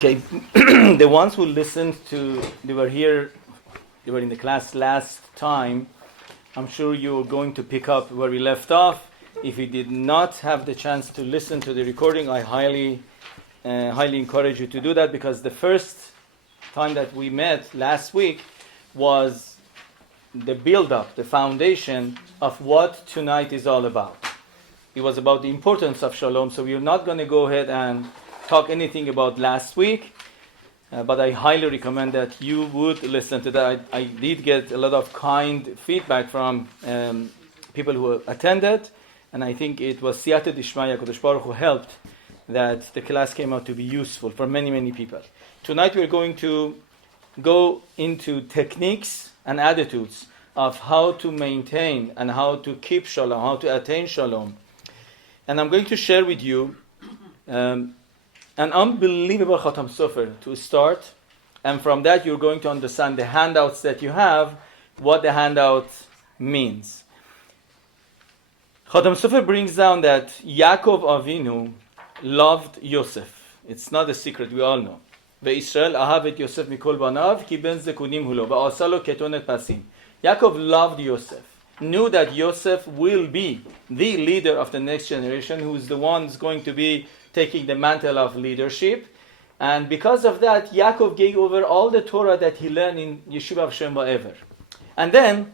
Okay, the ones who listened to, they were in the class last time. I'm sure you're going to pick up where we left off. If you did not have the chance to listen to the recording, I highly encourage you to do that, because the first time that we met last week was the build-up, the foundation of what tonight is all about. It was about the importance of shalom, so we're not going to go ahead and talk anything about last week, but I highly recommend that you would listen to that. I did get a lot of kind feedback from people who attended, and I think it was Siyata Dishmaya Kodesh Baruch who helped that the class came out to be useful for many people. Tonight we're going to go into techniques and attitudes of how to maintain and how to keep shalom, how to attain shalom. And I'm going to share with you an unbelievable Khatam Sofer to start, and from that you're going to understand the handouts that you have, what the handout means. Khatam Sofer brings down that Yaakov Avinu loved Yosef. It's not a secret, we all know. Ve'Israel ahav et Yosef mikol banav ki ben zekunim hulo ve'asalo ketonet pasim. Yaakov loved Yosef, knew that Yosef will be the leader of the next generation, who is the one who's going to be taking the mantle of leadership. And because of that, Yaakov gave over all the Torah that he learned in Yeshiva Shem Ba'ever. And then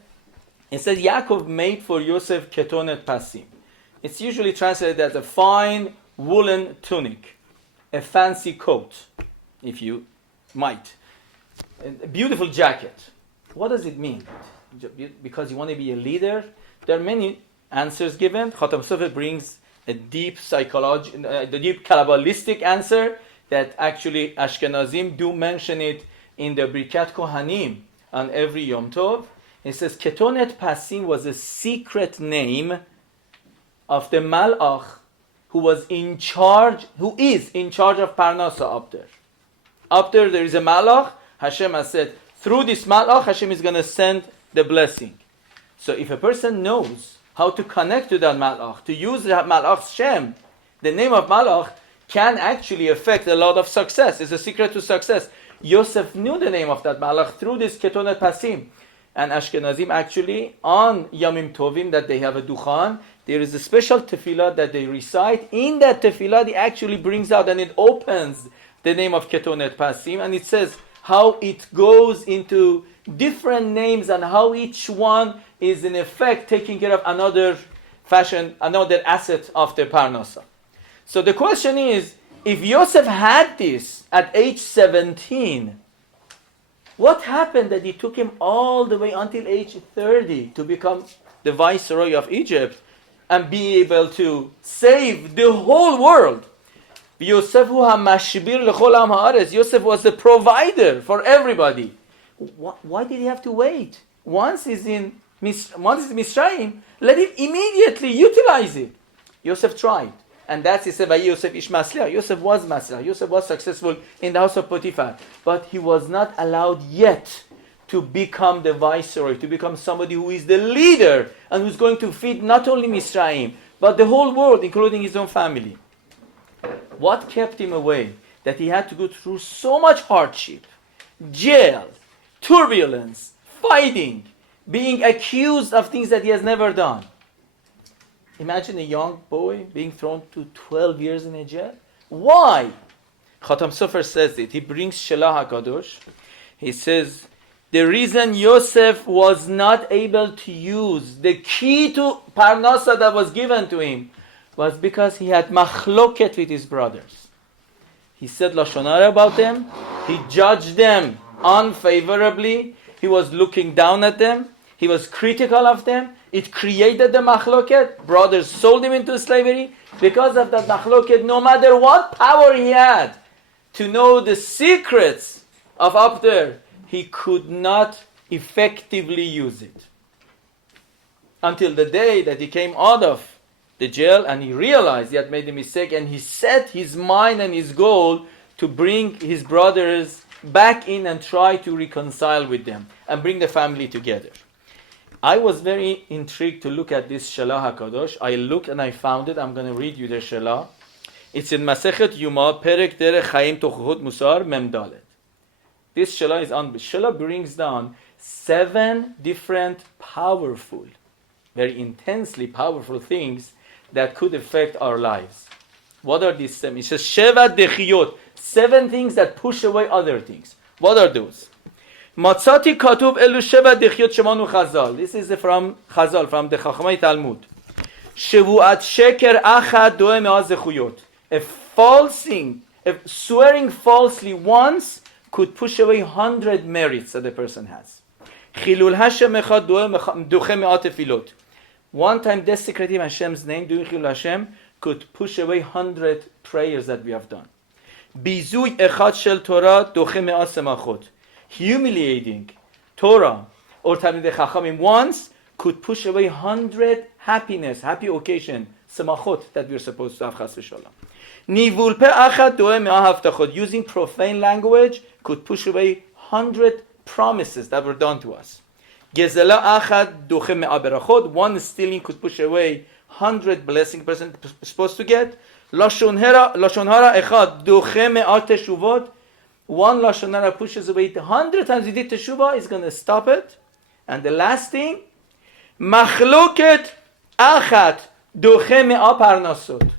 it says Yaakov made for Yosef ketonet pasim. It's usually translated as a fine woolen tunic, a fancy coat, if you might, a beautiful jacket. What does it mean? Because you want to be a leader? There are many answers given. Khatam Sofer brings a deep the deep Kabbalistic answer that actually Ashkenazim do mention it in the Birkat Kohanim on every Yom Tov. It says Ketonet Pasim was a secret name of the Malach who is in charge of Parnasa up there. Up there is a Malach. Hashem has said, through this Malach, Hashem is going to send the blessing. So if a person knows how to connect to that Malach, to use that Malach's Shem, the name of Malach can actually affect a lot of success. It's a secret to success. Yosef knew the name of that Malach through this Ketonet Pasim. And Ashkenazim actually, on Yamim Tovim, that they have a Duchan, there is a special tefillah that they recite. In that tefillah, it actually brings out and it opens the name of Ketonet Pasim, and it says how it goes into different names and how each one is in effect taking care of another asset of the Parnasa. So the question is, if Yosef had this at age 17, what happened that it took him all the way until age 30 to become the viceroy of Egypt and be able to save the whole world? Yosef was the provider for everybody. Why did he have to wait? Once he's in Mitzrayim, let him immediately utilize it. Yosef tried. And that's it said by Yosef ish Masliach. Yosef was Masliach. Yosef was successful in the house of Potiphar. But he was not allowed yet to become the viceroy, to become somebody who is the leader and who's going to feed not only Mitzrayim, but the whole world, including his own family. What kept him away? That he had to go through so much hardship, jail, turbulence, fighting, being accused of things that he has never done. Imagine a young boy being thrown to 12 years in a jail. Why? Khatam Sofer says it. He brings Shelah HaKadosh. He says, the reason Yosef was not able to use the key to Parnasa that was given to him was because he had machloket with his brothers. He said Lashon Hara about them. He judged them unfavorably. He was looking down at them. He was critical of them. It created the machloket. Brothers sold him into slavery. Because of that machloket, no matter what power he had to know the secrets of up there, he could not effectively use it. Until the day that he came out of the jail and he realized he had made a mistake, and he set his mind and his goal to bring his brothers back in and try to reconcile with them and bring the family together. I was very intrigued to look at this Shelah HaKadosh. I looked and I found it. I'm going to read you the Shelah. It's in Masechet Yuma, Perek Derech Chaim Tochuchot Musar, Mem Dalet. This Shelah is on. Shelah brings down 7 different powerful, very intensely powerful things that could affect our lives. What are these 7? It says Sheva Dechiyot, 7 things that push away other things. What are those? Matzati Katuv Elu Sheva Dechiyot Shemanu Chazal. This is from Chazal, from the Chachamei Talmud. Shevuat Sheker Achad Doe Me'az Zechuyot. A false thing, swearing falsely once could push away 100 merits that a person has. Chilul Hashem Echad Duche Me'at Tefilot. One time desecrating Hashem's name, doing Chilul Hashem, could push away 100 prayers that we have done. Bizui Echad Shel Torah Duche Me'at Semachot. Humiliating Torah or Talmidei Chachamim once could push away 100 happy occasion, semachot, that we're supposed to have, chas v'shalom. Nivul pe achad doeh me'ah haftachot. Using profane language could push away 100 promises that were done to us. Gezela achad doche me'ah berachot. One stealing could push away 100 blessing a person is supposed to get. Lashon hara echad doche me'ah teshuvot. One lashon hara pushes away 100 times you did teshuvah, is going to stop it. And the last thing, machloket achat doche me'ah parnasot.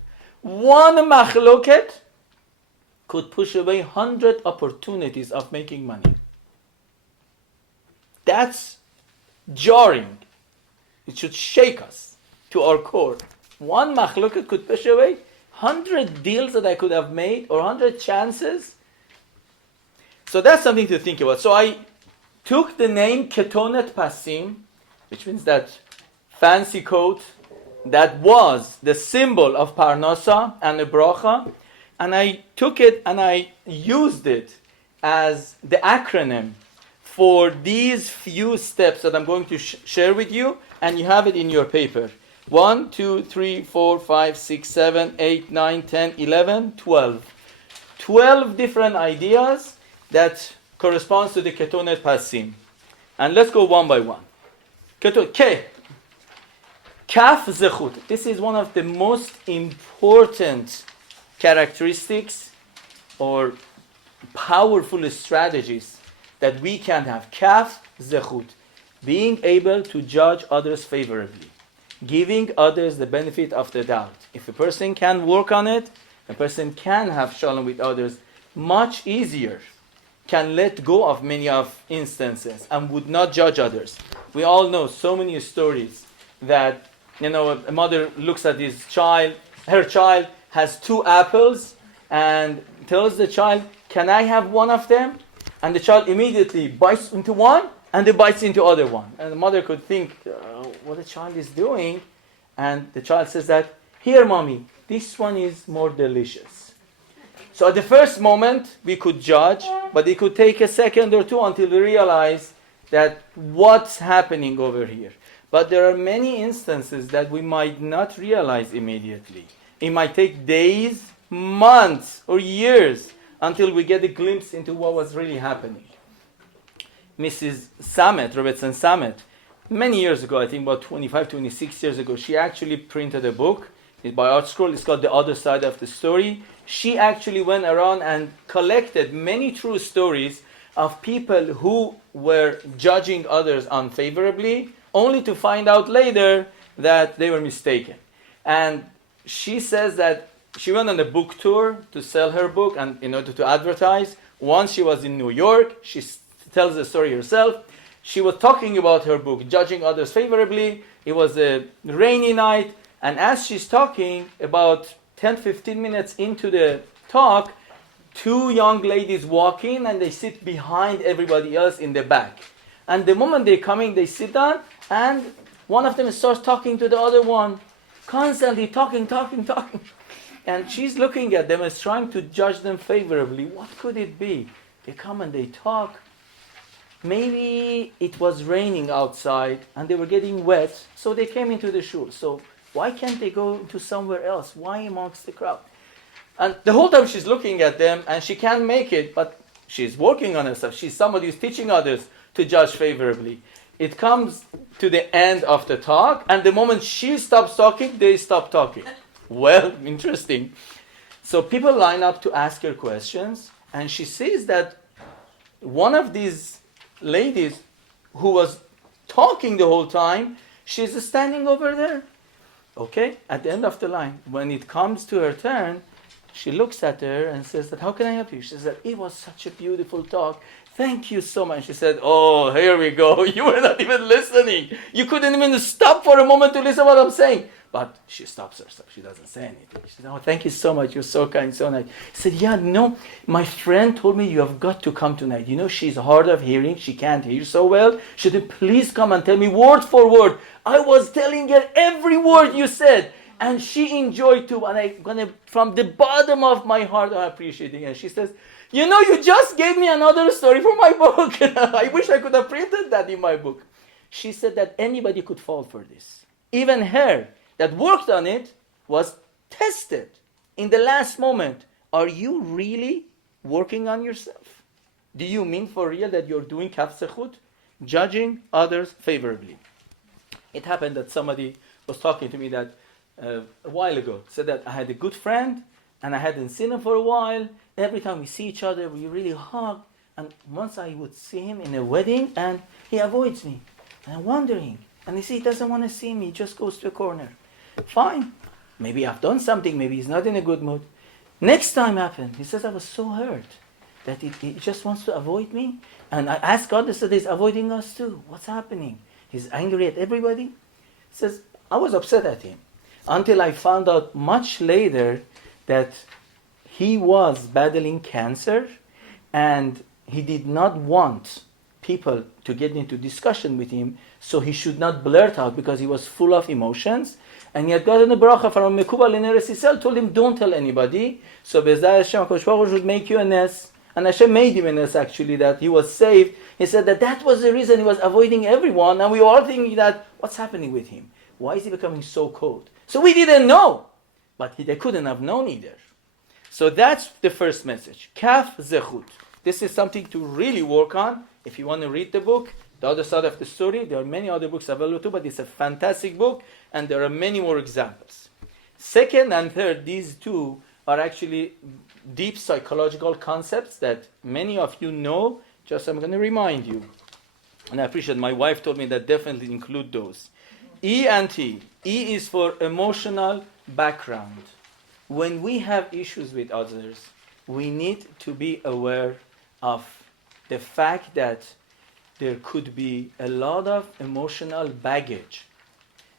One machloket could push away 100 opportunities of making money. That's jarring. It should shake us to our core. One machloket could push away 100 deals that I could have made, or 100 chances. So that's something to think about. So I took the name Ketonet Pasim, which means that fancy coat that was the symbol of Parnasa and the Bracha, and I took it and I used it as the acronym for these few steps that I'm going to share with you, and you have it in your paper. 1, 2, 3, 4, 5, 6, 7, 8, 9, 10, 11, 12. 12 different ideas that corresponds to the Ketonet Pasim. And let's go one by one. K. Kaf zechut. This is one of the most important characteristics or powerful strategies that we can have. Kaf zechut. Being able to judge others favorably. Giving others the benefit of the doubt. If a person can work on it, a person can have shalom with others much easier. Can let go of many of instances and would not judge others. We all know so many stories that, a mother looks at her child has 2 apples and tells the child, can I have one of them? And the child immediately bites into one and then bites into other one. And the mother could think what the child is doing. And the child says that, here mommy, this one is more delicious. So at the first moment, we could judge, but it could take a second or two until we realize that what's happening over here. But there are many instances that we might not realize immediately. It might take days, months, or years until we get a glimpse into what was really happening. Mrs. Samet, Robertson Samet, many years ago, I think about 25, 26 years ago, she actually printed a book. It's by Art Scroll. It's called The Other Side of the Story. She actually went around and collected many true stories of people who were judging others unfavorably, only to find out later that they were mistaken. And she says that she went on a book tour to sell her book and in order to advertise. Once she was in New York, she tells the story herself. She was talking about her book, Judging Others Favorably. It was a rainy night, and as she's talking, about 10-15 minutes into the talk, 2 young ladies walk in and they sit behind everybody else in the back. And the moment they come in, they sit down, and one of them starts talking to the other one, constantly talking. And she's looking at them and trying to judge them favorably. What could it be? They come and they talk. Maybe it was raining outside and they were getting wet, so they came into the shul. So why can't they go to somewhere else? Why amongst the crowd? And the whole time she's looking at them and she can't make it, but she's working on herself. She's somebody who's teaching others to judge favorably. It comes to the end of the talk, and the moment she stops talking, they stop talking. Well, interesting. So people line up to ask her questions, and she sees that one of these ladies who was talking the whole time, she's standing over there. Okay? At the end of the line, when it comes to her turn, she looks at her and says that, how can I help you? She said, it was such a beautiful talk. Thank you so much. She said, oh, here we go. You were not even listening. You couldn't even stop for a moment to listen to what I'm saying. But she stops herself. She doesn't say anything. She said, oh, thank you so much. You're so kind, so nice. She said, yeah, no, my friend told me you have got to come tonight. You know, she's hard of hearing. She can't hear so well. She said, please come and tell me word for word. I was telling her every word you said. And she enjoyed too. And from the bottom of my heart, I'm appreciating it. And she says, you know, you just gave me another story for my book. I wish I could have printed that in my book. She said that anybody could fall for this. Even her that worked on it was tested in the last moment. Are you really working on yourself? Do you mean for real that you're doing kafsechut? Judging others favorably. It happened that somebody was talking to me that a while ago, said that I had a good friend and I hadn't seen him for a while. Every time we see each other, we really hug. And once I would see him in a wedding and he avoids me. And I'm wondering. And he doesn't want to see me. He just goes to a corner. Fine. Maybe I've done something. Maybe he's not in a good mood. Next time happened. He says, I was so hurt that he just wants to avoid me. And I asked God, he said, he's avoiding us too. What's happening? He's angry at everybody. He says, I was upset at him. Until I found out much later that he was battling cancer and he did not want people to get into discussion with him, so he should not blurt out because he was full of emotions. And he had gotten a bracha from Mekubal in Eretz Yisrael, told him, don't tell anybody. So Be'ezrat Hashem, HaKadosh Baruch Hu should make you a nes. And Hashem made him a nes actually, that he was saved. He said that was the reason he was avoiding everyone. And we were all thinking that, what's happening with him? Why is he becoming so cold? So we didn't know. But they couldn't have known either. So that's the first message. Kaf zechut. This is something to really work on. If you want to read the book, the other side of the story, there are many other books available too, but it's a fantastic book, and there are many more examples. Second and third, these two are actually deep psychological concepts that many of you know. Just I'm going to remind you. And I appreciate my wife told me that definitely include those. E and T. E is for emotional background. When we have issues with others, we need to be aware of the fact that there could be a lot of emotional baggage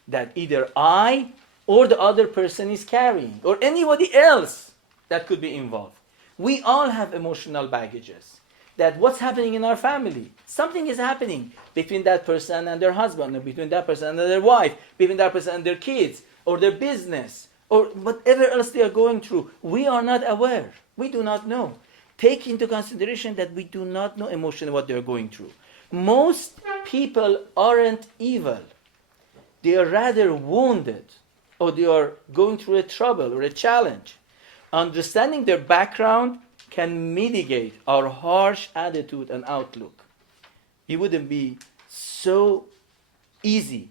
that either I or the other person is carrying, or anybody else that could be involved. We all have emotional baggages. That what's happening in our family? Something is happening between that person and their husband, or between that person and their wife, between that person and their kids, or their business, or whatever else they are going through. We are not aware. We do not know. Take into consideration that we do not know emotionally what they are going through. Most people aren't evil. They are rather wounded, or they are going through a trouble or a challenge. Understanding their background can mitigate our harsh attitude and outlook. It wouldn't be so easy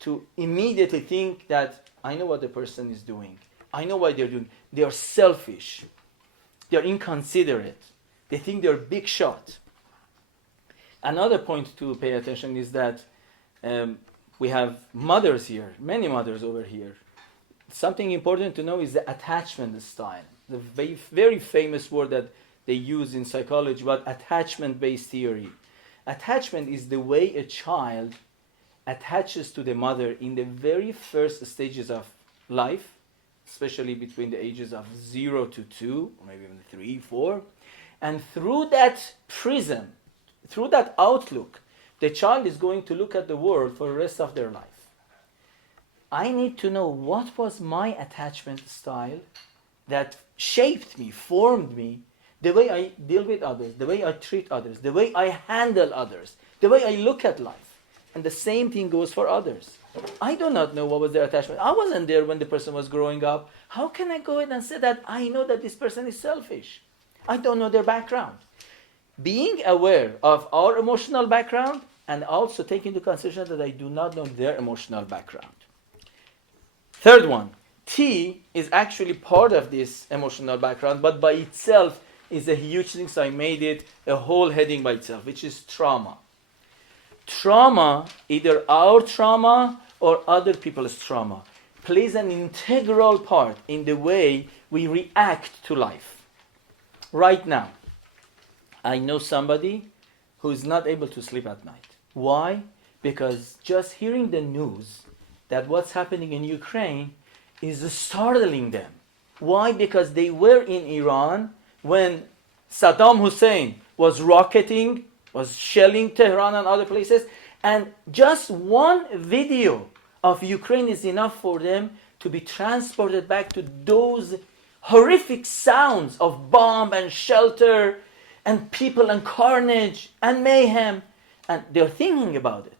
to immediately think that I know what the person is doing. I know what they're doing. They are selfish. They are inconsiderate. They think they're big shot. Another point to pay attention is that we have mothers here, many mothers over here. Something important to know is the attachment style. The very famous word that they use in psychology about attachment-based theory. Attachment is the way a child attaches to the mother in the very first stages of life, especially between the ages of 0 to 2, or maybe even 3, 4. And through that prism, through that outlook, the child is going to look at the world for the rest of their life. I need to know what was my attachment style that shaped me, formed me, the way I deal with others, the way I treat others, the way I handle others, the way I look at life. And the same thing goes for others. I do not know what was their attachment. I wasn't there when the person was growing up. How can I go ahead and say that I know that this person is selfish? I don't know their background. Being aware of our emotional background and also taking into consideration that I do not know their emotional background. Third one, Tea is actually part of this emotional background, but by itself is a huge thing, so I made it a whole heading by itself, which is trauma. Trauma, either our trauma or other people's trauma, plays an integral part in the way we react to life. Right now, I know somebody who is not able to sleep at night. Why? Because just hearing the news that what's happening in Ukraine is startling them. Why? Because they were in Iran when Saddam Hussein was rocketing, was shelling Tehran and other places, and just one video of Ukraine is enough for them to be transported back to those horrific sounds of bomb and shelter and people and carnage and mayhem. And they're thinking about it.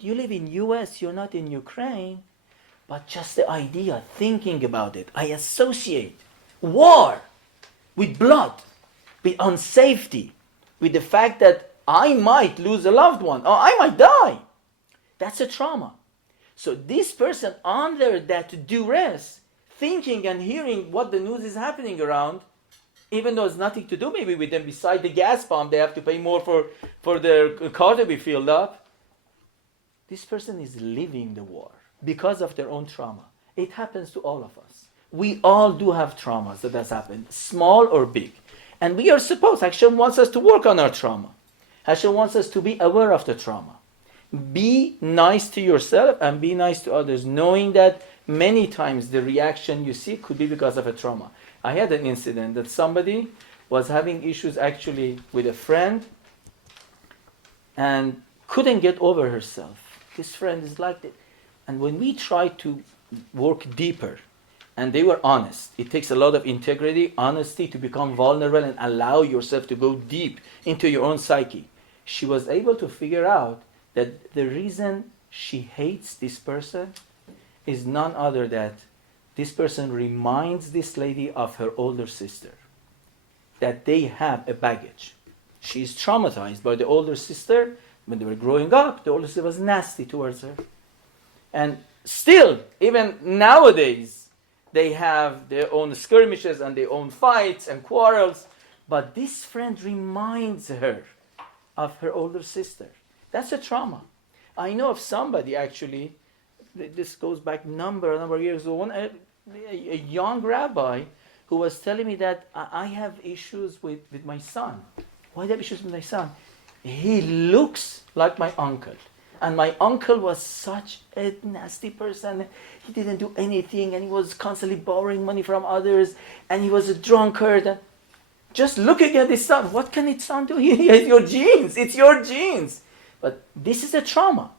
You live in US, you're not in Ukraine. But just the idea, thinking about it, I associate war with blood, with unsafety, with the fact that I might lose a loved one or I might die. That's a trauma. So this person under that duress, thinking and hearing what the news is happening around, even though it's nothing to do maybe with them beside the gas pump, they have to pay more for their car to be filled up. This person is living the war because of their own trauma. It happens to all of us. We all do have traumas that has happened, small or big. And we are supposed, Hashem wants us to work on our trauma. Hashem wants us to be aware of the trauma. Be nice to yourself and be nice to others, knowing that many times the reaction you see could be because of a trauma. I had an incident that somebody was having issues actually with a friend and couldn't get over herself. This friend is like that. And when we try to work deeper, and they were honest, it takes a lot of integrity, honesty to become vulnerable and allow yourself to go deep into your own psyche. She was able to figure out that the reason she hates this person is none other than this person reminds this lady of her older sister, that they have a baggage. She is traumatized by the older sister. When they were growing up, the older sister was nasty towards her. And still, even nowadays, they have their own skirmishes and their own fights and quarrels. But this friend reminds her of her older sister. That's a trauma. I know of somebody actually, this goes back a number of years ago, a young rabbi who was telling me that I have issues with my son. Why do I have issues with my son? He looks like my uncle. And my uncle was such a nasty person. He didn't do anything and he was constantly borrowing money from others and he was a drunkard. And just looking at his son, what can his son do? He has your genes. It's your genes. But this is a trauma.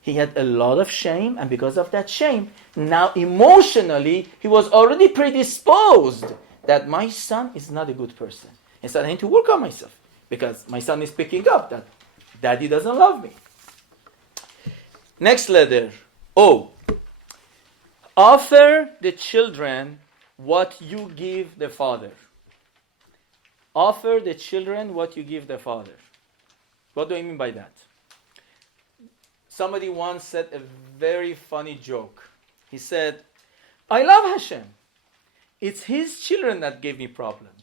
He had a lot of shame, and because of that shame, now emotionally, he was already predisposed that my son is not a good person. And so I need to work on myself because my son is picking up that daddy doesn't love me. Next letter, O. Offer the children what you give the father. Offer the children what you give the father. What do I mean by that? Somebody once said a very funny joke. He said, I love Hashem. It's His children that gave me problems.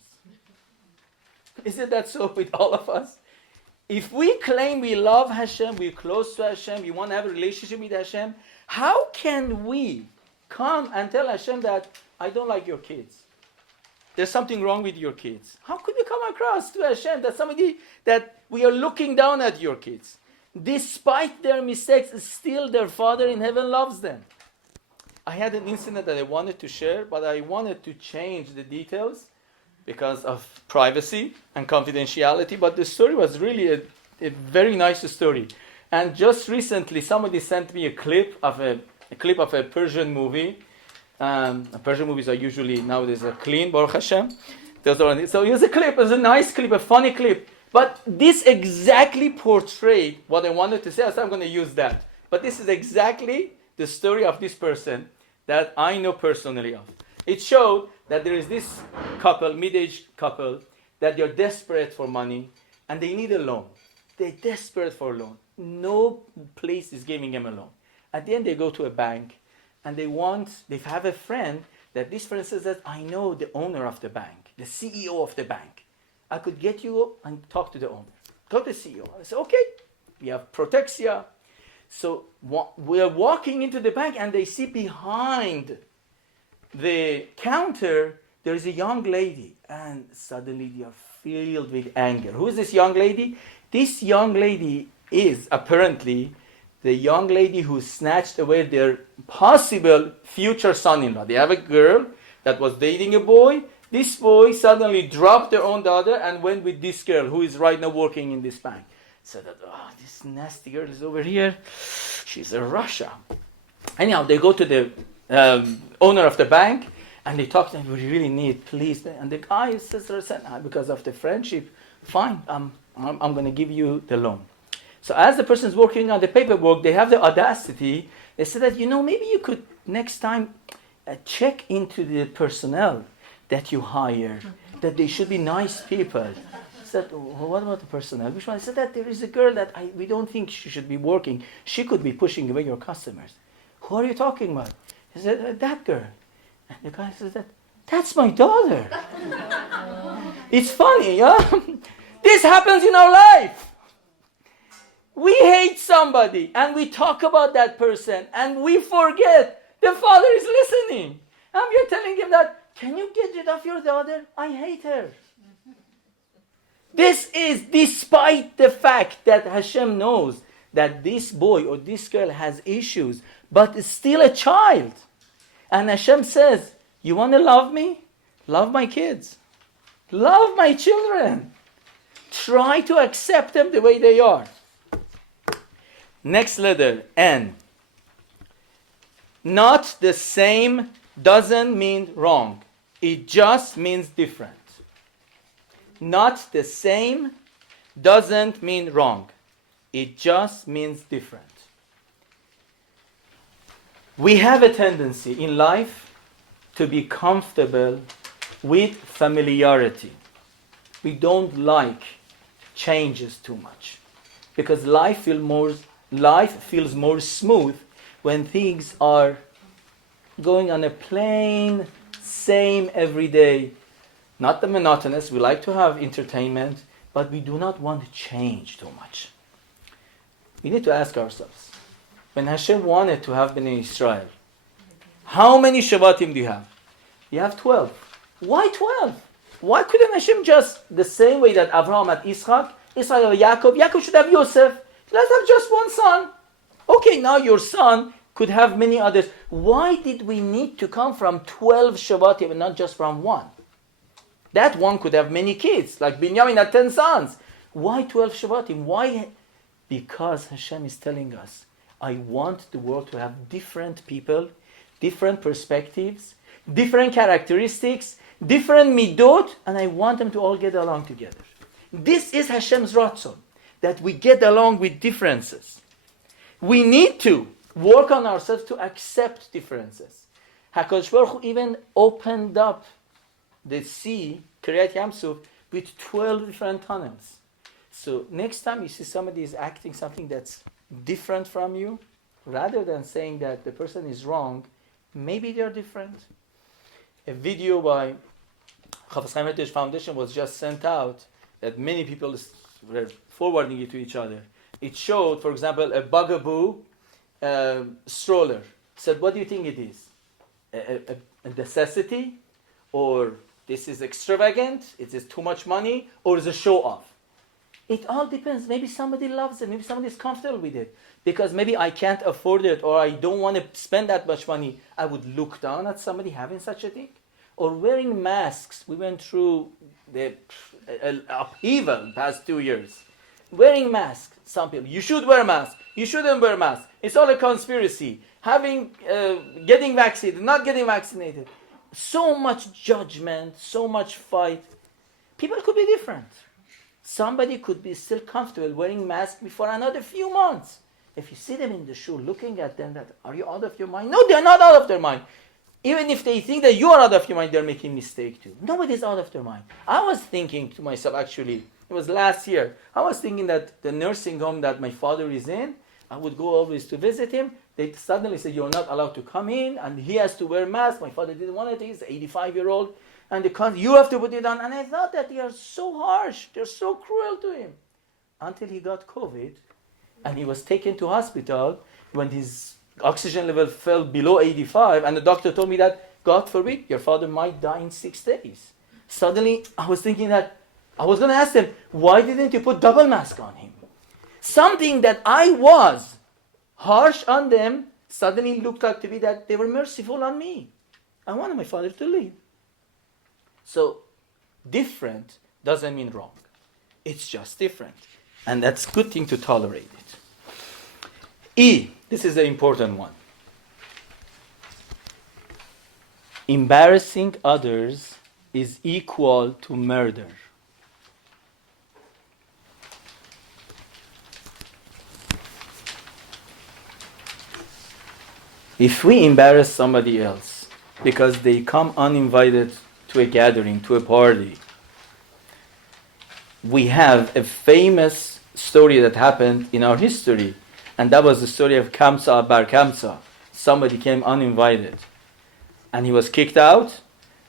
Isn't that so with all of us? If we claim we love Hashem, we're close to Hashem, we want to have a relationship with Hashem, how can we come and tell Hashem that I don't like your kids? There's something wrong with your kids. How could we come across to Hashem that we are looking down at your kids? Despite their mistakes, still their Father in heaven loves them. I had an incident that I wanted to share, but I wanted to change the details because of privacy and confidentiality. But the story was really a very nice story. And just recently, somebody sent me a clip of a Persian movie. Persian movies are usually nowadays clean, Baruch Hashem. So it was a clip, it was a nice clip, a funny clip. But this exactly portrayed what I wanted to say, so I'm going to use that. But this is exactly the story of this person that I know personally of. It showed that there is this couple, mid-aged couple, that they're desperate for money and they need a loan. They're desperate for a loan. No place is giving them a loan. At the end, they go to a bank and they have a friend that this friend says that I know the owner of the bank, the CEO of the bank. I could get you and talk to the owner. Go to the CEO. I say, okay, we have protexia. So we are walking into the bank and they see behind the counter, there is a young lady. And suddenly they are filled with anger. Who is this young lady? This young lady is apparently the young lady who snatched away their possible future son-in-law. They have a girl that was dating a boy. This boy suddenly dropped their own daughter and went with this girl who is right now working in this bank. So that, this nasty girl is over here. She's a Russia. Anyhow, they go to the owner of the bank and they talk to him. We really need, please. And the guy says, because of the friendship, fine, I'm going to give you the loan. So as the person is working on the paperwork, they have the audacity. They say that, maybe you could next time check into the personnel that you hire, that they should be nice people. I said, what about the personnel? Which one? I said that there is a girl that we don't think she should be working. She could be pushing away your customers. Who are you talking about? He said, that girl. And the guy says that's my daughter. It's funny, yeah? This happens in our life. We hate somebody and we talk about that person and we forget the father is listening. And we're telling him that, can you get rid of your daughter? I hate her. This is despite the fact that Hashem knows that this boy or this girl has issues, but is still a child. And Hashem says, you want to love me? Love my kids. Love my children. Try to accept them the way they are. Next letter, N. Not the same doesn't mean wrong. It just means different. Not the same doesn't mean wrong. It just means different. We have a tendency in life to be comfortable with familiarity. We don't like changes too much because life feels more smooth when things are going on a plain, same every day. Not the monotonous. We like to have entertainment, but we do not want to change too much. We need to ask ourselves, when Hashem wanted to have Bnei Israel, how many Shavatim do you have? You have 12. Why 12? Why couldn't Hashem just, the same way that Abraham had Ishaq, Ishaq had Yaakov should have Yosef. Let's have just one son. Okay, now your son could have many others. Why did we need to come from 12 Shavatim and not just from one? That one could have many kids, like Binyamin had 10 sons. Why 12 Shavatim? Why? Because Hashem is telling us, I want the world to have different people, different perspectives, different characteristics, different midot, and I want them to all get along together. This is Hashem's ratzon, that we get along with differences. We need to work on ourselves to accept differences. HaKadosh Baruch Hu even opened up the sea, Kiryat Yamsuf, with 12 different tunnels. So next time you see somebody is acting something that's different from you, rather than saying that the person is wrong, maybe they're different. A video by Chafetz Chaim Heritage Foundation was just sent out that many people were forwarding it to each other. It showed, for example, a bugaboo stroller. Said, what do you think it is? A necessity? Or this is extravagant? Is this too much money? Or is it a show-off? It all depends. Maybe somebody loves it. Maybe somebody is comfortable with it. Because maybe I can't afford it or I don't want to spend that much money. I would look down at somebody having such a thing. Or wearing masks. We went through the upheaval past 2 years. Wearing masks. Some people, you should wear a mask. You shouldn't wear a mask. It's all a conspiracy. Getting vaccinated, not getting vaccinated. So much judgment, so much fight. People could be different. Somebody could be still comfortable wearing masks for another few months. If you see them in the shul looking at them, are you out of your mind? No, they're not out of their mind. Even if they think that you are out of your mind, they're making mistake too. Nobody's out of their mind. I was thinking to myself, actually, it was last year. I was thinking that the nursing home that my father is in, I would go always to visit him. they suddenly said, you're not allowed to come in, and he has to wear a mask. My father didn't want it. He's 85-year-old. And you have to put it on. And I thought that they are so harsh. They're so cruel to him. Until he got COVID, and he was taken to hospital when his oxygen level fell below 85, and the doctor told me that, God forbid, your father might die in 6 days. Suddenly, I was thinking that, I was going to ask them, why didn't you put double mask on him? Something that I was harsh on them suddenly looked like to be that they were merciful on me. I wanted my father to live. So, different doesn't mean wrong. It's just different. And that's a good thing to tolerate it. E, this is the important one. Embarrassing others is equal to murder. If we embarrass somebody else because they come uninvited to a gathering, to a party, we have a famous story that happened in our history, and that was the story of Kamsa Bar Kamsa. Somebody came uninvited, and he was kicked out,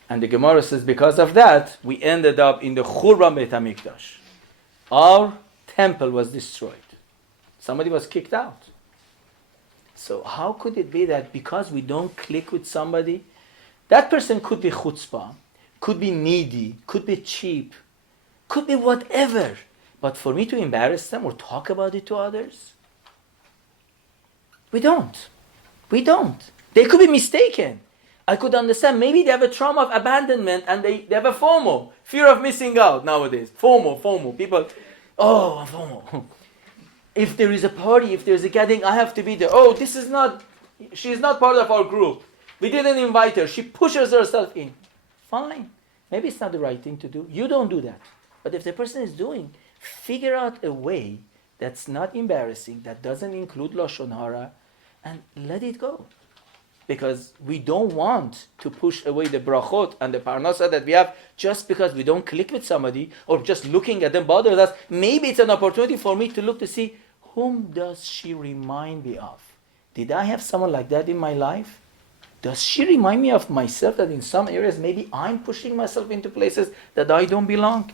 and the Gemara says because of that, we ended up in the Khurban Beit HaMikdash. Our temple was destroyed. Somebody was kicked out. So how could it be that because we don't click with somebody, that person could be chutzpah, could be needy, could be cheap, could be whatever, but for me to embarrass them or talk about it to others? We don't. They could be mistaken. I could understand, maybe they have a trauma of abandonment and they have a FOMO, fear of missing out nowadays. FOMO. People, FOMO. If there is a party, if there is a gathering, I have to be there. She's not part of our group. We didn't invite her. She pushes herself in. Fine. Maybe it's not the right thing to do. You don't do that. But if the person is doing, figure out a way that's not embarrassing, that doesn't include Lashon Hara, and let it go. Because we don't want to push away the brachot and the parnasa that we have just because we don't click with somebody or just looking at them bothers us. Maybe it's an opportunity for me to look to see, whom does she remind me of? Did I have someone like that in my life? Does she remind me of myself that in some areas maybe I'm pushing myself into places that I don't belong?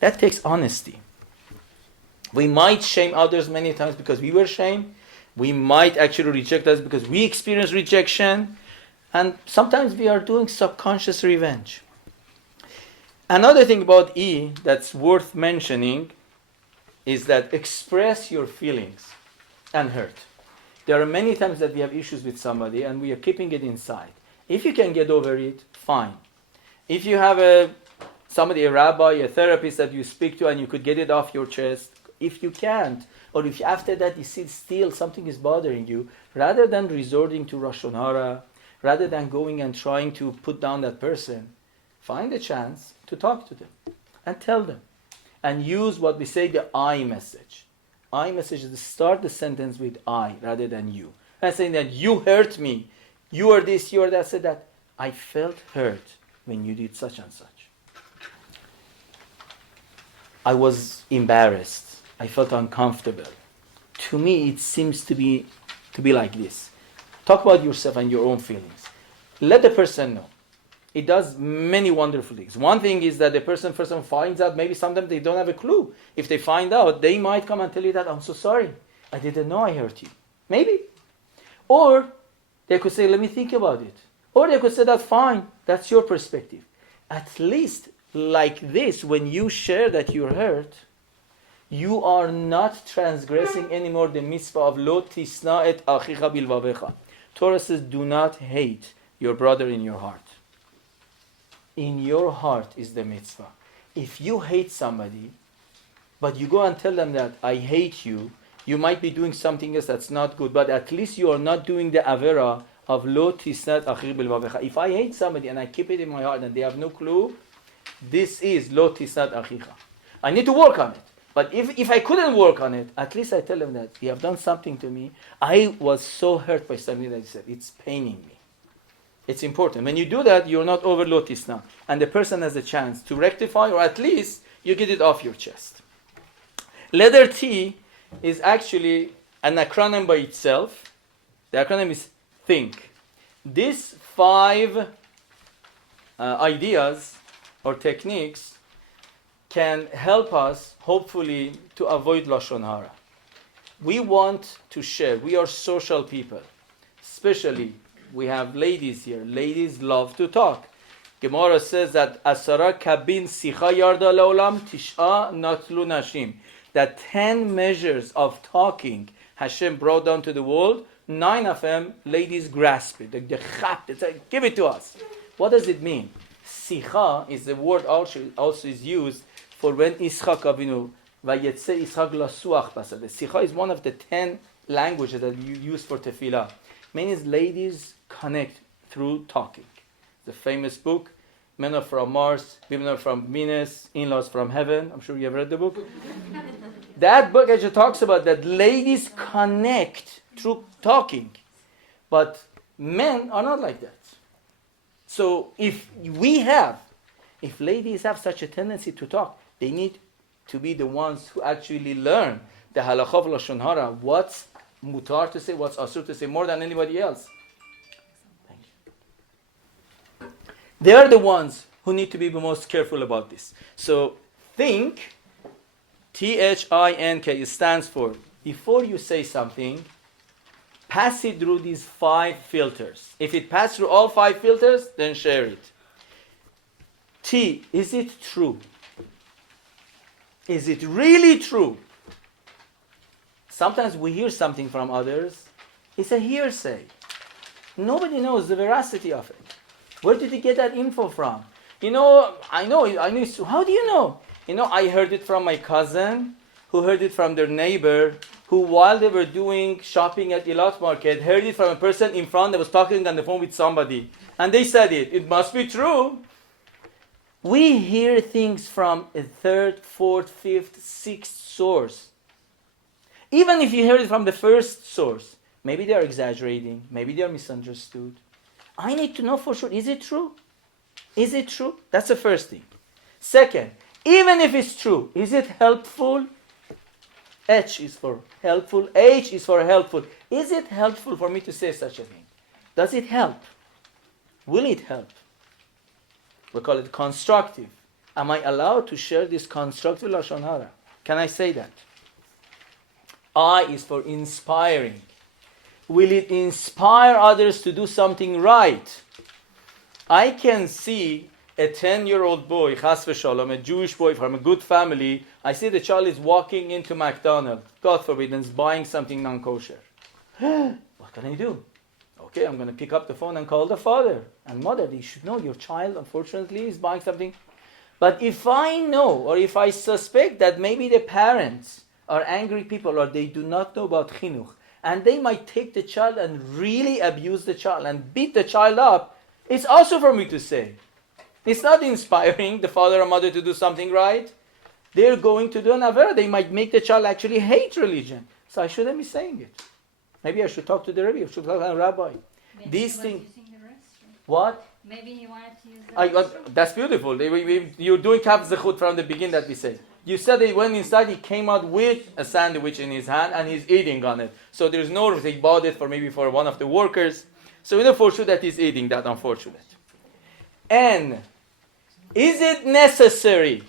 That takes honesty. We might shame others many times because we were shamed. We might actually reject us because we experience rejection. And sometimes we are doing subconscious revenge. Another thing about E that's worth mentioning is that express your feelings and hurt. There are many times that we have issues with somebody and we are keeping it inside. If you can get over it, fine. If you have a rabbi, a therapist that you speak to and you could get it off your chest, if you can't, or if after that you see still something is bothering you, rather than resorting to Lashon Hara, rather than going and trying to put down that person, find a chance to talk to them and tell them. And use what we say, the I message. I message is to start the sentence with I rather than you. I'm saying that you hurt me, you are this, you are that, said that. I felt hurt when you did such and such. I was embarrassed. I felt uncomfortable. To me, it seems to be like this. Talk about yourself and your own feelings. Let the person know. It does many wonderful things. One thing is that the person finds out, maybe sometimes they don't have a clue. If they find out, they might come and tell you that, I'm so sorry. I didn't know I hurt you. Maybe. Or they could say, let me think about it. Or they could say, that's fine. That's your perspective. At least like this, when you share that you're hurt, you are not transgressing anymore the mitzvah of lo tisna et achicha bilvavecha. Torah says, do not hate your brother in your heart. In your heart is the mitzvah. If you hate somebody, but you go and tell them that I hate you, you might be doing something else that's not good, but at least you are not doing the avera of lo tisna et achicha bilvavecha. If I hate somebody and I keep it in my heart and they have no clue, this is lo tisna et achicha. I need to work on it. But if I couldn't work on it, at least I tell them that you have done something to me. I was so hurt by something that you said. It's paining me. It's important. When you do that, you're not over lo tisna. And the person has a chance to rectify, or at least you get it off your chest. Letter T is actually an acronym by itself The acronym is think. These 5 ideas or techniques can help us, hopefully, to avoid Lashon Hara. We want to share. We are social people. Especially, we have ladies here. Ladies love to talk. Gemara says that Asara kabin sicha yarda leolam tish'a natlu nashim. That 10 measures of talking Hashem brought down to the world, 9 of them, ladies grasp it. They say, give it to us. What does it mean? Sicha is the word also is used for when Yitzchak Avinu vayetze Yitzchak lasuach basade. Sicha is one of the 10 languages that you use for tefillah. Means ladies connect through talking. The famous book, Men are from Mars, Women are from Venus, In-laws from Heaven. I'm sure you have read the book. That book actually talks about that ladies connect through talking. But men are not like that. So if ladies have such a tendency to talk, they need to be the ones who actually learn the halakha of Lashon Hara, what's mutar to say, what's asur to say, more than anybody else. They are the ones who need to be the most careful about this. So think, T-H-I-N-K, it stands for, before you say something, pass it through these 5 filters. If it passes through all 5 filters, then share it. T, is it true? Is it really true? Sometimes we hear something from others. It's a hearsay. Nobody knows the veracity of it. Where did you get that info from? I know. How do you know? I heard it from my cousin, who heard it from their neighbor, who while they were doing shopping at Eilat Market, heard it from a person in front that was talking on the phone with somebody. And they said it. It must be true. We hear things from a 3rd, 4th, 5th, 6th source. Even if you heard it from the first source, maybe they are exaggerating, maybe they are misunderstood. I need to know for sure, is it true? Is it true? That's the first thing. Second, even if it's true, is it helpful? H is for helpful, H is for helpful. Is it helpful for me to say such a thing? Does it help? Will it help? We call it constructive. Am I allowed to share this constructive Lashon Hara? Can I say that? I is for inspiring. Will it inspire others to do something right? I can see a 10-year-old boy, chas v'shalom, a Jewish boy from a good family. I see the child is walking into McDonald's, God forbid, and is buying something non-kosher. What can I do? Okay, I'm going to pick up the phone and call the father and mother. You should know your child, unfortunately, is buying something. But if I know, or if I suspect that maybe the parents are angry people, or they do not know about chinuch, and they might take the child and really abuse the child and beat the child up, it's also for me to say. It's not inspiring the father or mother to do something right. They're going to do an avera. They might make the child actually hate religion. So I shouldn't be saying it. Maybe I should talk to the Rabbi. I should talk to the Rabbi. Maybe These things. The what? Maybe he wanted to use the restroom. That's beautiful. You're doing kaf zechut from the beginning that we said. You said he went inside, he came out with a sandwich in his hand and he's eating on it. So there's no, he bought it for one of the workers. So we know for sure that he's eating that, unfortunate. And is it necessary?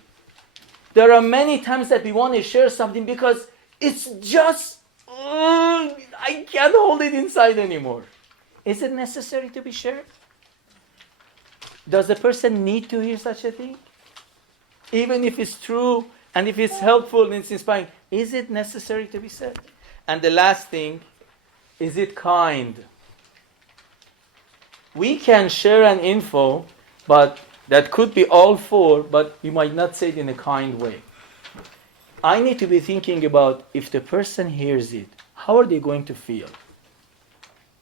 There are many times that we want to share something because it's just, I can't hold it inside anymore. Is it necessary to be shared? Does the person need to hear such a thing? Even if it's true, and if it's helpful and it's inspiring, is it necessary to be said? And the last thing, is it kind? We can share an info, but that could be all 4, but you might not say it in a kind way. I need to be thinking about if the person hears it, how are they going to feel?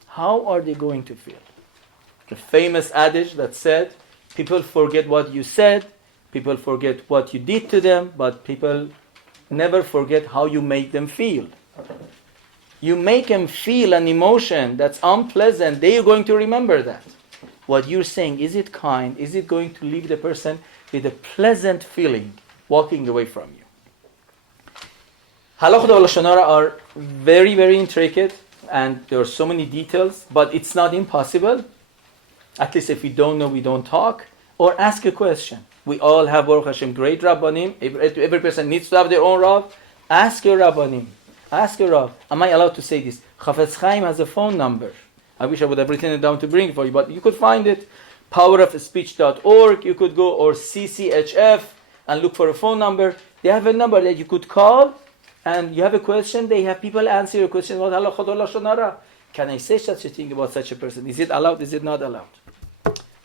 How are they going to feel? The famous adage that said, people forget what you said, people forget what you did to them, but people never forget how you make them feel. You make them feel an emotion that's unpleasant, they are going to remember that. What you're saying, is it kind? Is it going to leave the person with a pleasant feeling walking away from you? Halachot of Lashon Hara are very, very intricate. and there are so many details, but it's not impossible. At least if we don't know, we don't talk, or ask a question. We all have, Baruch Hashem, great Rabbanim. Every person needs to have their own Rav. Ask your Rabbanim. Ask your Rav. Am I allowed to say this? Chafetz Chaim has a phone number. I wish I would have written it down to bring it for you, but you could find it. powerofspeech.org. You could go, or CCHF, and look for a phone number. They have a number that you could call, and you have a question. They have people answer your question. What halachot or lashon hara? Can I say such a thing about such a person? Is it allowed? Is it not allowed?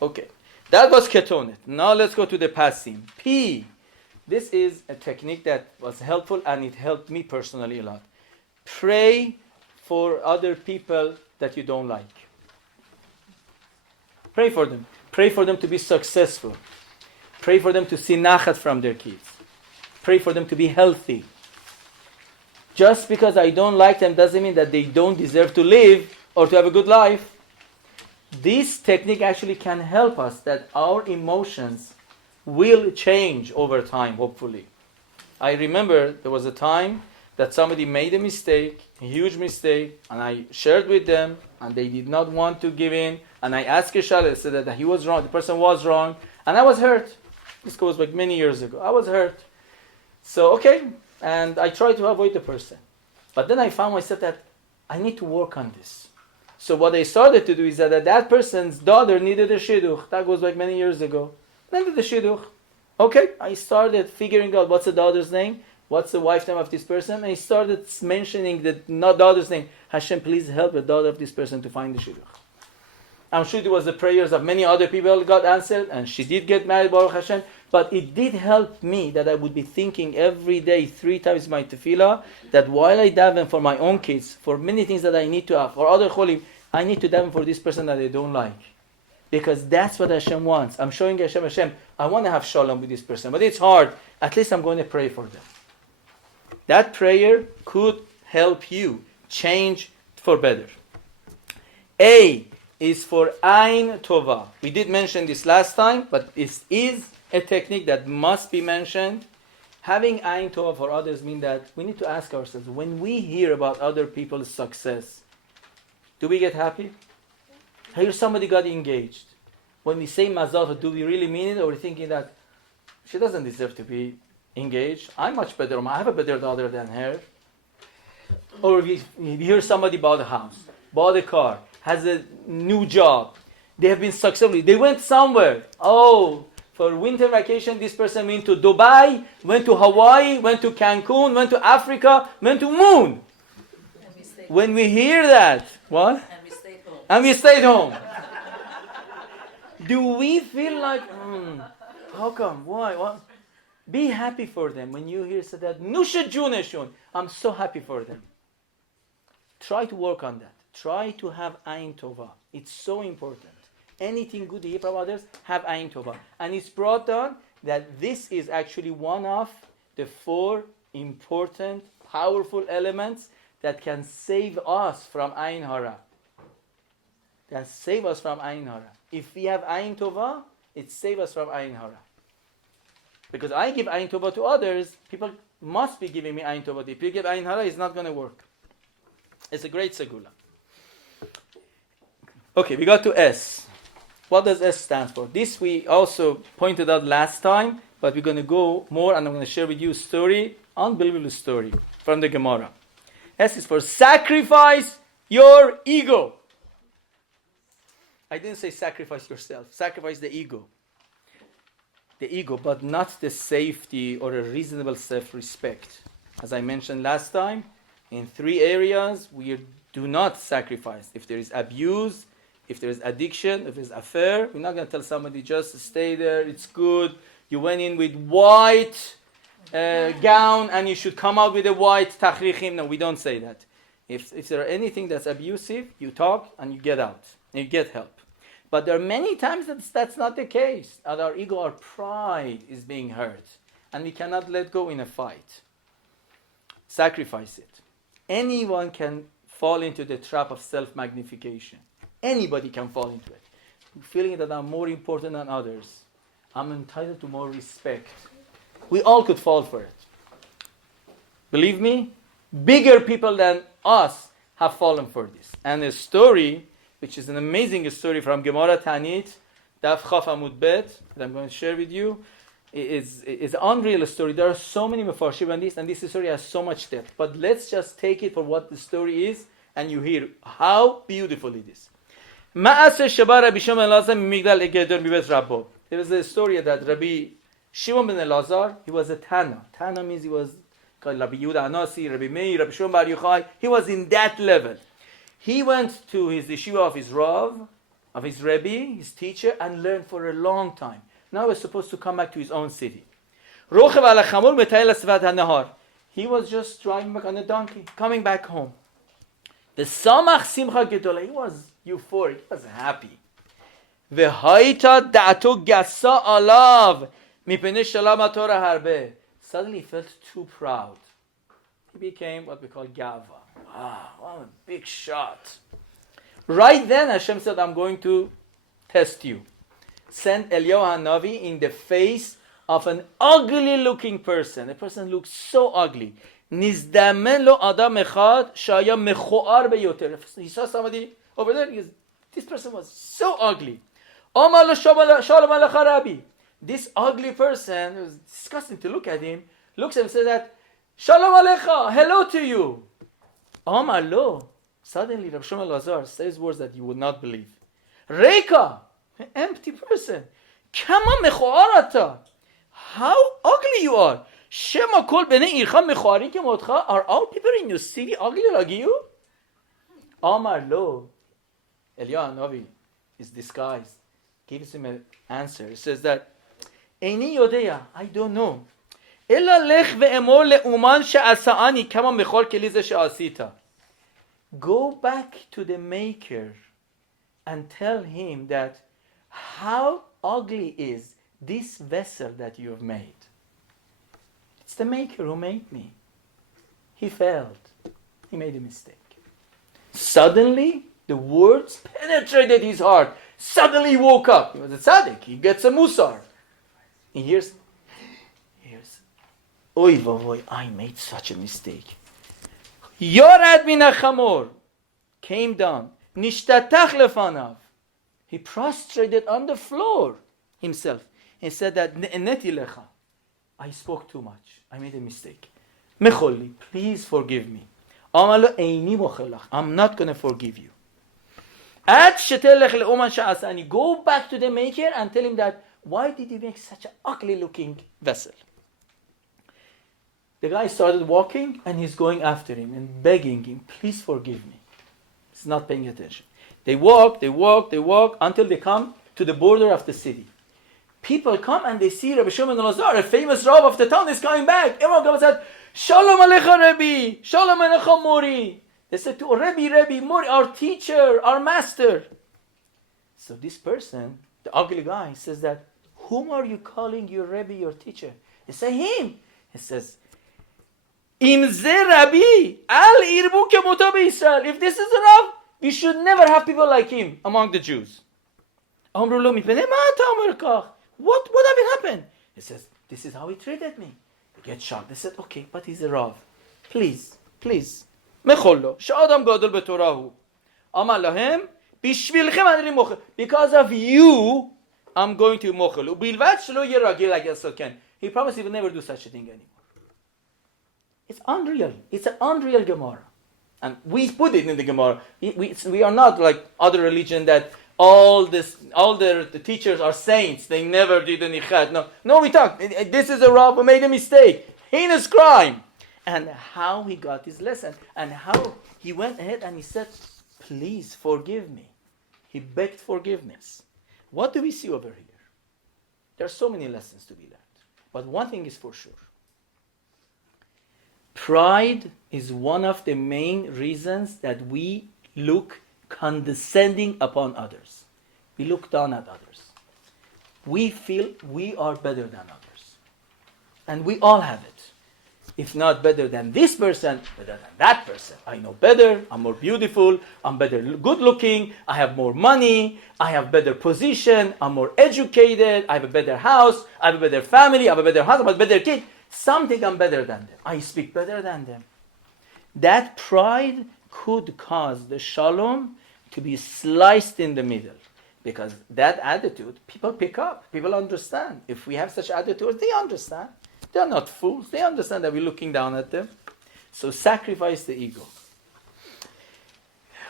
Okay. That was ketonet. Now let's go to the pasim. P. This is a technique that was helpful, and it helped me personally a lot. Pray for other people that you don't like. Pray for them. Pray for them to be successful. Pray for them to see nachat from their kids. Pray for them to be healthy. Just because I don't like them doesn't mean that they don't deserve to live or to have a good life. This technique actually can help us that our emotions will change over time, hopefully. I remember there was a time that somebody made a mistake, a huge mistake, and I shared with them, and they did not want to give in, and I asked Yishal, I said that he was wrong, the person was wrong, and I was hurt. This goes back many years ago. I was hurt. So, okay, and I tried to avoid the person. But then I found myself that I need to work on this. So what I started to do is that person's daughter needed a shidduch. That goes back many years ago. Needed a shidduch. Okay, I started figuring out what's the daughter's name, what's the wife name of this person, and I started mentioning the daughter's name. Hashem, please help the daughter of this person to find the shidduch. I'm sure it was the prayers of many other people got answered, and she did get married, Baruch Hashem. But it did help me that I would be thinking every day, 3 times my tefillah, that while I daven for my own kids, for many things that I need to have, for other cholim, I need to daven for this person that I don't like. Because that's what Hashem wants. I'm showing Hashem, I want to have shalom with this person, but it's hard. At least I'm going to pray for them. That prayer could help you change for better. A is for Ain Tova. We did mention this last time, but this is a technique that must be mentioned. Having Ain Tova for others means that we need to ask ourselves, when we hear about other people's success, do we get happy? Here somebody got engaged. When we say Mazal Tov, do we really mean it, or are we thinking that she doesn't deserve to be engaged? I'm much better, I have a better daughter than her. Or we hear somebody bought a house, bought a car, has a new job. They have been successful. They went somewhere. Oh, for winter vacation, this person went to Dubai, went to Hawaii, went to Cancun, went to Africa, went to moon. When we hear that, what? And we stayed home. And we stayed home. Do we feel like, how come? Why? What? Be happy for them when you hear that. Nusha Juneshun. I'm so happy for them. Try to work on that. Try to have Ain Tova. It's so important. Anything good you hear from others, have Ain Tova. And it's brought down that this is actually one of the 4 important, powerful elements that can save us from Ain Hara. That save us from Ain Hara. If we have Ain Tova, it saves us from Ain Hara. Because I give Ain Tova to others, people must be giving me Ain Tova. If you give Ain Hara, it's not going to work. It's a great segula. Okay, we got to S. What does S stand for? This we also pointed out last time, but we're going to go more, and I'm going to share with you a story, unbelievable story from the Gemara. S is for sacrifice your ego. I didn't say sacrifice yourself. Sacrifice the ego. The ego, but not the safety or a reasonable self-respect. As I mentioned last time, in 3 areas we do not sacrifice. If there is abuse, if there is addiction, if there is affair, we're not going to tell somebody just stay there, it's good. You went in with white gown and you should come out with a white tachrichim. No, we don't say that. If there are anything that's abusive, you talk and you get out. And you get help. But there are many times that's not the case. That our ego, our pride is being hurt. And we cannot let go in a fight. Sacrifice it. Anyone can fall into the trap of self-magnification. Anybody can fall into it. Feeling that I'm more important than others. I'm entitled to more respect. We all could fall for it. Believe me, bigger people than us have fallen for this. And a story, which is an amazing story from Gemara Tanit, Daf Chaf Amud Bet, that I'm going to share with you, is an unreal story. There are so many mefarshim on this, and this story has so much depth. But let's just take it for what the story is, and you hear how beautiful it is. There is a story that Rabbi Shimon ben Elazar, he was a Tana. Tana means he was called Rabbi Yehuda Anasi, Rabbi Meir, Rabbi Shimon Bar Yochai. He was in that level. He went to his yeshiva of his Rav, of his Rabbi, his teacher, and learned for a long time. Now he was supposed to come back to his own city. He was just driving back on a donkey, coming back home. He was euphoric, he was happy. Suddenly he felt too proud. He became what we call gava. Wow, what a big shot. Right then Hashem said, I'm going to test you. Sent Eliyahu Hanavi in the face of an ugly looking person. The person looked so ugly. Nizdamen lo adam echad shaya mechoar beyoter. He saw somebody over there. This person was so ugly. Amar lo shalom alecha Rabbi. This ugly person, it was disgusting to look at him, looks at him and says that, Shalom alecha, hello to you. Amar lo. Suddenly Rabbi Shimon Elazar says words that you would not believe. Reika, an empty person. Kama mechoarata. How ugly you are. Shema kol bnei ircha mechoarim kemotcha. Are all people in your city ugly like you? Amar lo. Eliyahu Hanavi is disguised. Gives him an answer. He says that, Eini yodeya, I don't know. Ella lech ve'emor le'uman she'asa'ani kama mechor kelize she'asita. Go back to the maker and tell him that how ugly is this vessel that you have made. It's the maker who made me. He failed. He made a mistake. Suddenly, the words penetrated his heart. Suddenly he woke up. He was a tzaddik. He gets a musar. He hears, Oy vavoy, I made such a mistake. Yorad min hachamor, came down. Nishtatach lefanav. He prostrated on the floor himself and said that Ne'neti lecha. I spoke too much. I made a mistake. Mecholli, please forgive me. Amalo eini mochelach. I'm not going to forgive you. At shetelech le'oman sha'asani. Go back to the maker and tell him that why did he make such an ugly looking vessel? The guy started walking and he's going after him and begging him, please forgive me. He's not paying attention. They walk until they come to the border of the city. People come and they see Rabbi Shimon Elazar, a famous Rav of the town, is coming back. Everyone comes and said, Shalom Alecha Rabbi, Shalom Alecha Mori. They said to Rabbi, Mori, our teacher, our master. So this person, the ugly guy, says that, whom are you calling your Rabbi, your teacher? They say him. He says, Imze Rabbi, al irbu kemuta Israel. If this is a Rav, we should never have people like him among the Jews. What happened? He says, this is how he treated me. They get shocked. They said, okay, but he's a Rav. Please. Mechollo, she'adam gadol betorahu. Amar lahem, bishvilchem anri mochel. Because of you, I'm going to mochel. Ubilvat shelo yeragil agasoken. He promised he will never do such a thing anymore. It's unreal. It's an unreal Gemara. And we put it in the Gemara. We are not like other religion that all the teachers are saints. They never did any chad. No, we talk. This is a Rav who made a mistake. Heinous crime. And how he got his lesson. And how he went ahead and he said, please forgive me. He begged forgiveness. What do we see over here? There are so many lessons to be learned. But one thing is for sure. Pride is one of the main reasons that we look condescending upon others. We look down at others. We feel we are better than others. And we all have it. If not better than this person, better than that person. I know better, I'm more beautiful, I'm better good looking, I have more money, I have better position, I'm more educated, I have a better house, I have a better family, I have a better husband, I have a better kid. Something I'm better than them. I speak better than them. That pride could cause the shalom to be sliced in the middle. Because that attitude, people pick up, people understand. If we have such attitudes, they understand. They are not fools. They understand that we're looking down at them. So sacrifice the ego.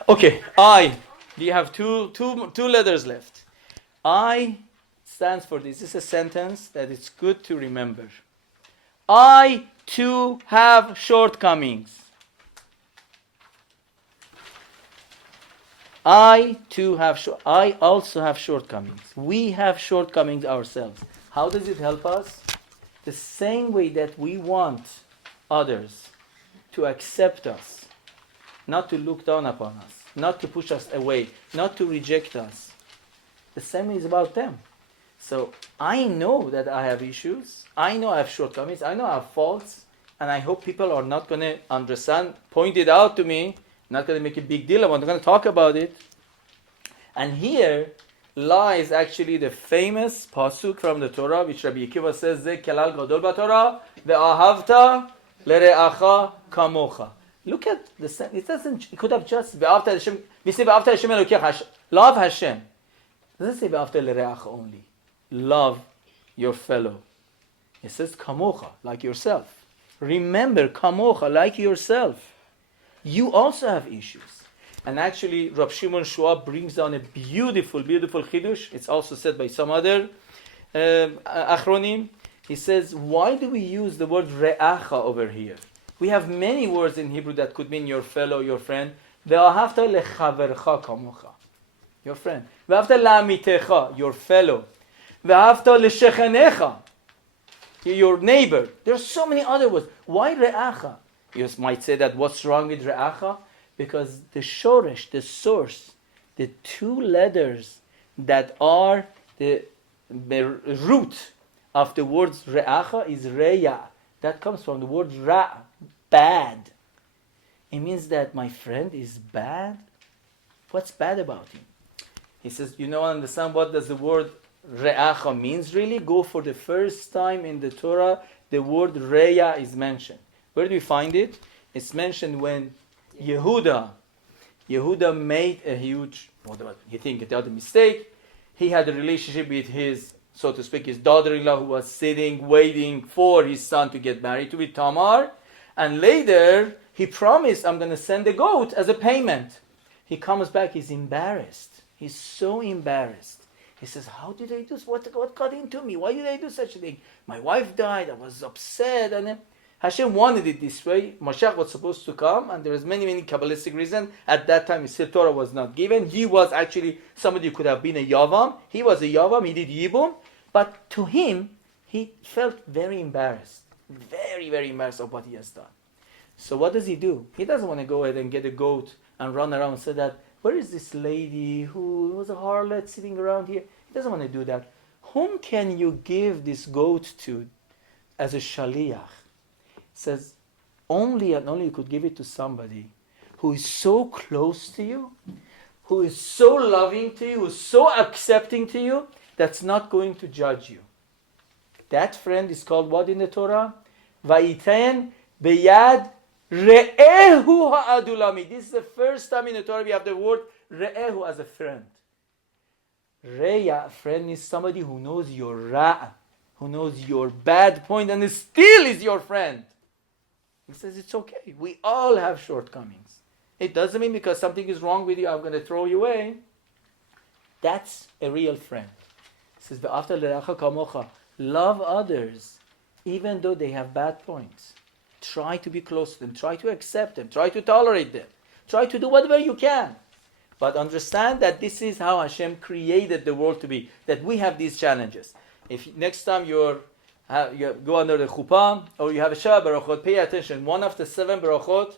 Okay, I. We have two letters left. I stands for this. This is a sentence that it's good to remember. I too have shortcomings. I also have shortcomings. We have shortcomings ourselves. How does it help us? The same way that we want others to accept us, not to look down upon us, not to push us away, not to reject us. The same is about them. So I know that I have issues. I know I have shortcomings. I know I have faults. And I hope people are not going to understand, point it out to me, not going to make a big deal about it. I'm going to talk about it. And here lies actually the famous pasuk from the Torah, which Rabbi Akiva says, Ze kelal gadol b'Torah, ve'ahavta lere'acha kamocha. Look at the sentence. It could have just ve'ahavta Hashem. We say ve'ahavta Hashem Elokecha. Love Hashem. It doesn't say ve'ahavta lere'acha only. Love your fellow. It says kamocha, like yourself. Remember, kamocha, like yourself. You also have issues. And actually, Rav Shimon Shua brings down a beautiful, beautiful chidush. It's also said by some other achronim. He says, why do we use the word re'acha over here? We have many words in Hebrew that could mean your fellow, your friend. Ve'ahavta lechavercha kamocha, your friend. Ve'ahavta la'amitecha, your fellow. Ve'ahavta leshechenecha, your neighbor. There are so many other words. Why re'acha? You might say that what's wrong with re'acha? Because the shoresh, the source, the two letters that are the root of the word re'acha is raya. That comes from the word ra, bad. It means that my friend is bad. What's bad about him? He says, you don't understand what does the word re'acha means really? Go for the first time in the Torah, the word raya is mentioned. Where do we find it? It's mentioned when Yehuda made a huge, he think he had a mistake. He had a relationship with his, so to speak, his daughter-in-law who was sitting, waiting for his son to get married to with Tamar. And later, he promised, I'm going to send a goat as a payment. He comes back, he's embarrassed. He's so embarrassed. He says, how did I do this? What got into me? Why did I do such a thing? My wife died, I was upset. And then Hashem wanted it this way. Mashiach was supposed to come, and there was many, many Kabbalistic reasons. At that time, his Torah was not given. He was actually somebody who could have been a Yavam. He was a Yavam, he did Yibum. But to him, he felt very embarrassed. Very, very embarrassed of what he has done. So what does he do? He doesn't want to go ahead and get a goat and run around and say that, where is this lady who was a harlot sitting around here? He doesn't want to do that. Whom can you give this goat to as a shaliach? Says only and only you could give it to somebody who is so close to you, who is so loving to you, who is so accepting to you, that's not going to judge you. That friend is called what in the Torah? Vayiten beyad re'ehu ha'adulami. This is the first time in the Torah we have the word re'ehu as a friend. Reya, friend, is somebody who knows your ra', who knows your bad point and still is your friend. He says it's okay. We all have shortcomings. It doesn't mean because something is wrong with you, I'm going to throw you away. That's a real friend. He says, "Ve'afta le'acha kamocha." Love others, even though they have bad points. Try to be close to them. Try to accept them. Try to tolerate them. Try to do whatever you can. But understand that this is how Hashem created the world to be. That we have these challenges. If next time you go under the chuppah, or you have a Shabbat barachot, pay attention. One of the 7 barachot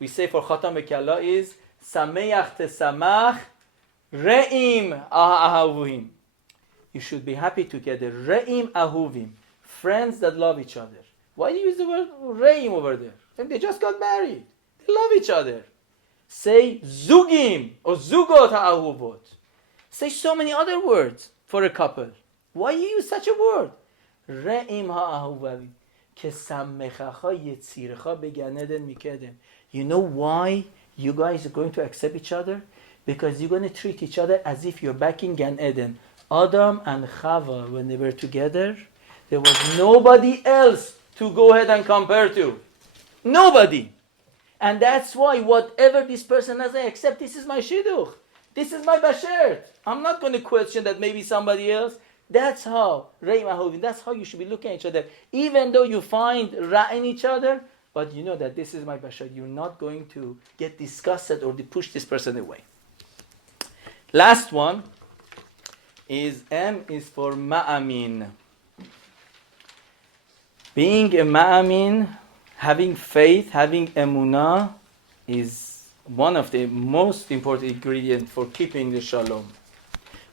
we say for Chatam V'Kala is Sameach Tesamach Re'im Ahavim. You should be happy together. Re'im Ahuvim. Friends that love each other. Why do you use the word Re'im over there? And they just got married. They love each other. Say Zugim or Zugot Ha'ahuvot. Say so many other words for a couple. Why you use such a word? Re'im ha'ahuvavim. Kesammechacha yetzirecha beganeden mikedem. You know why you guys are going to accept each other because you're going to treat each other as if you're back in Gan Eden. Adam and Chava, when they were together, there was nobody else to go ahead and compare to. Nobody. And that's why whatever this person has, I accept. This is my shidduch. This is my bashert. I'm not going to question that maybe somebody else. That's how, that's how you should be looking at each other. Even though you find ra in each other, but you know that this is my bashert. You're not going to get disgusted or to push this person away. Last one is M is for ma'amin. Being a ma'amin, having faith, having emunah is one of the most important ingredients for keeping the shalom.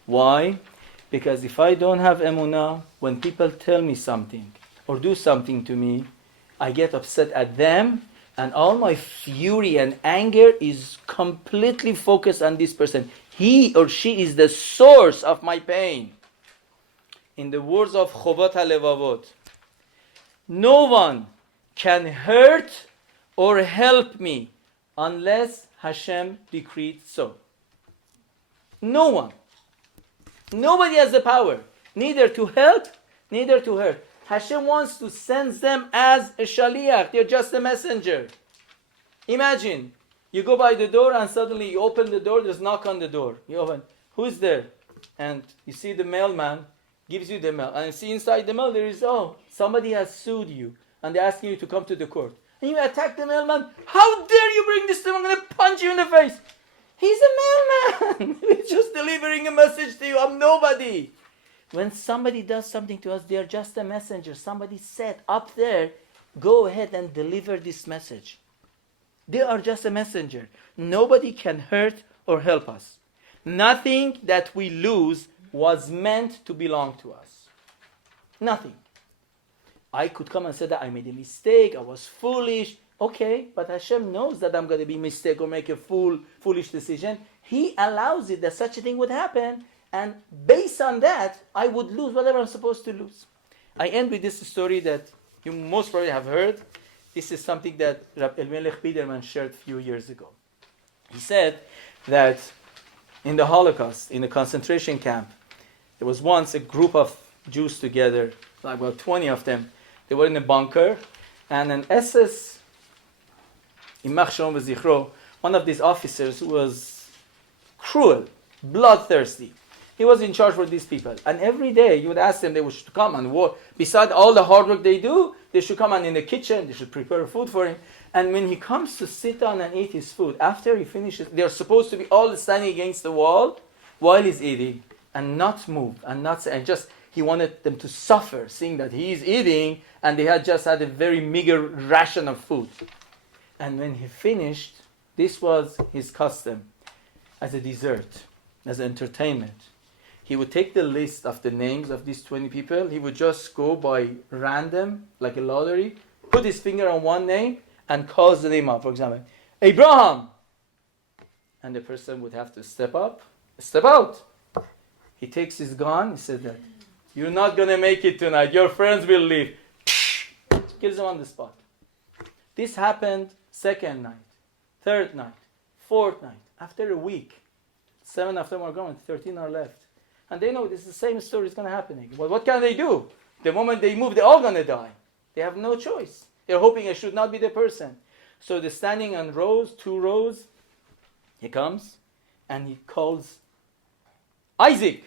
Why? Because if I don't have emunah, when people tell me something or do something to me, I get upset at them, and all my fury and anger is completely focused on this person. He or she is the source of my pain. In the words of Chovat HaLevavot, no one can hurt or help me unless Hashem decreed so. No one. Nobody has the power, neither to help, neither to hurt. Hashem wants to send them as a shaliach. They're just a messenger. Imagine, you go by the door and suddenly you open the door, there's a knock on the door. You open, who's there? And you see the mailman gives you the mail. And you see inside the mail there is, somebody has sued you. And they're asking you to come to the court. And you attack the mailman. How dare you bring this to me? I'm going to punch you in the face. He's a mailman. He's just delivering a message to you. I'm nobody. When somebody does something to us, they're just a messenger. Somebody said up there, go ahead and deliver this message. They are just a messenger. Nobody can hurt or help us. Nothing that we lose was meant to belong to us. Nothing. I could come and say that I made a mistake, I was foolish. Okay, but Hashem knows that I'm going to be a mistake or make a foolish decision. He allows it that such a thing would happen. And based on that, I would lose whatever I'm supposed to lose. I end with this story that you most probably have heard. This is something that Rabbi Elmelech Biderman shared a few years ago. He said that in the Holocaust, in the concentration camp, there was once a group of Jews together, like about 20 of them. They were in a bunker, and an SS, Imach Shalom V'Zichro, one of these officers who was cruel, bloodthirsty. He was in charge for these people. And every day you would ask them, they should come and work. Besides all the hard work they do, they should come and in the kitchen, they should prepare food for him. And when he comes to sit down and eat his food, after he finishes, they're supposed to be all standing against the wall while he's eating and not move and not say, and just he wanted them to suffer seeing that he's eating and they had just had a very meager ration of food. And when he finished, this was his custom as a dessert, as entertainment. He would take the list of the names of these 20 people. He would just go by random, like a lottery, put his finger on one name and call the name out. For example, Abraham. And the person would have to step up, step out. He takes his gun. He said that, you're not going to make it tonight. Your friends will leave. Kills him on the spot. This happened second night, third night, fourth night. After a week, 7 of them are gone, 13 are left. And they know this is the same story is going to happen again. But what can they do? The moment they move, they're all going to die. They have no choice. They're hoping it should not be the person. So they're standing on rows, 2 rows. He comes and he calls Isaac.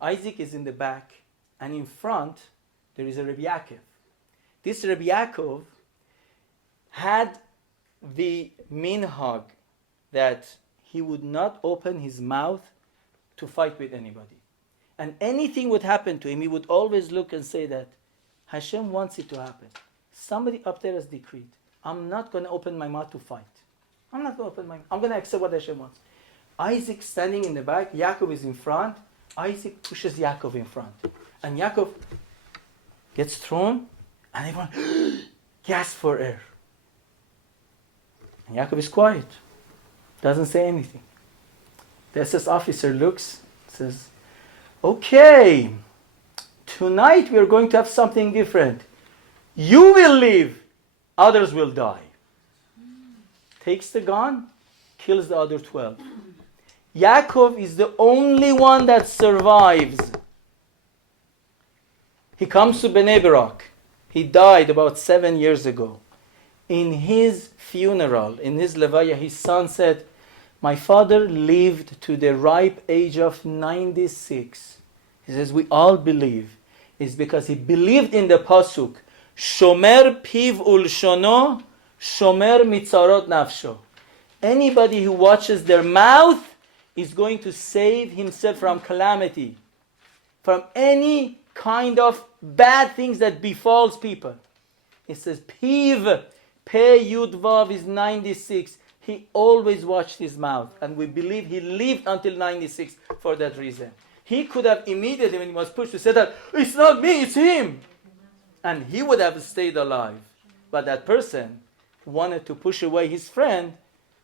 Isaac is in the back, and in front there is a Rabbi Yaakov. This Rabbi Yaakov had the minhag that he would not open his mouth to fight with anybody. And anything would happen to him, he would always look and say that Hashem wants it to happen. Somebody up there has decreed. I'm not going to open my mouth to fight. I'm not going to open my mouth. I'm going to accept what Hashem wants. Isaac standing in the back, Yaakov is in front. Isaac pushes Yaakov in front. And Yaakov gets thrown, and everyone gasps for air. And Yaakov is quiet. Doesn't say anything. The SS officer looks, says, okay, tonight we are going to have something different. You will live, others will die. takes the gun, kills the other 12. Yaakov is the only one that survives. He comes to Bnei Barak. He died about 7 years ago. In his funeral, in his levaya, his son said, my father lived to the ripe age of 96. He says, we all believe. It's because he believed in the pasuk, Shomer piv ulshono, Shomer mitzarot nafsho. Anybody who watches their mouth is going to save himself from calamity, from any kind of bad things that befalls people. It says, Piv, Pe Yud Vav is 96. He always watched his mouth, and we believe he lived until 96 for that reason. He could have immediately, when he was pushed, to say that, it's not me, it's him. And he would have stayed alive. But that person wanted to push away his friend,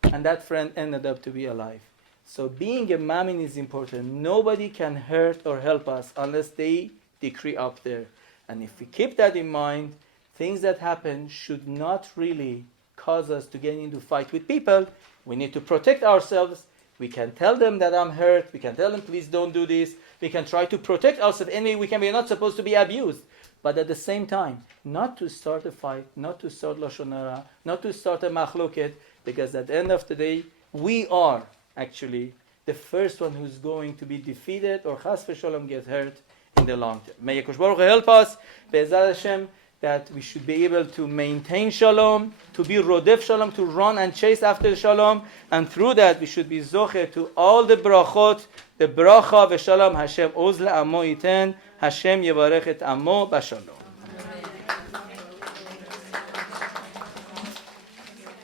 and that friend ended up to be alive. So being a mamin is important. Nobody can hurt or help us unless they decree up there. And if we keep that in mind, things that happen should not really cause us to get into fight with people. We need to protect ourselves. We can tell them that I'm hurt. We can tell them, please don't do this. We can try to protect ourselves any way we can. We are not supposed to be abused. But at the same time, not to start a fight, not to start lashon hara, not to start a machloket, because at the end of the day, we are actually the first one who's going to be defeated or chas v'shalom get hurt in the long term. May Yakosh Baruch Hu help us, Be'ezrat Hashem, that we should be able to maintain shalom, to be rodef shalom, to run and chase after shalom, and through that we should be zocher to all the brachot, the bracha v'shalom Hashem oz le'amo yiten, Hashem yevarech et amo b'shalom.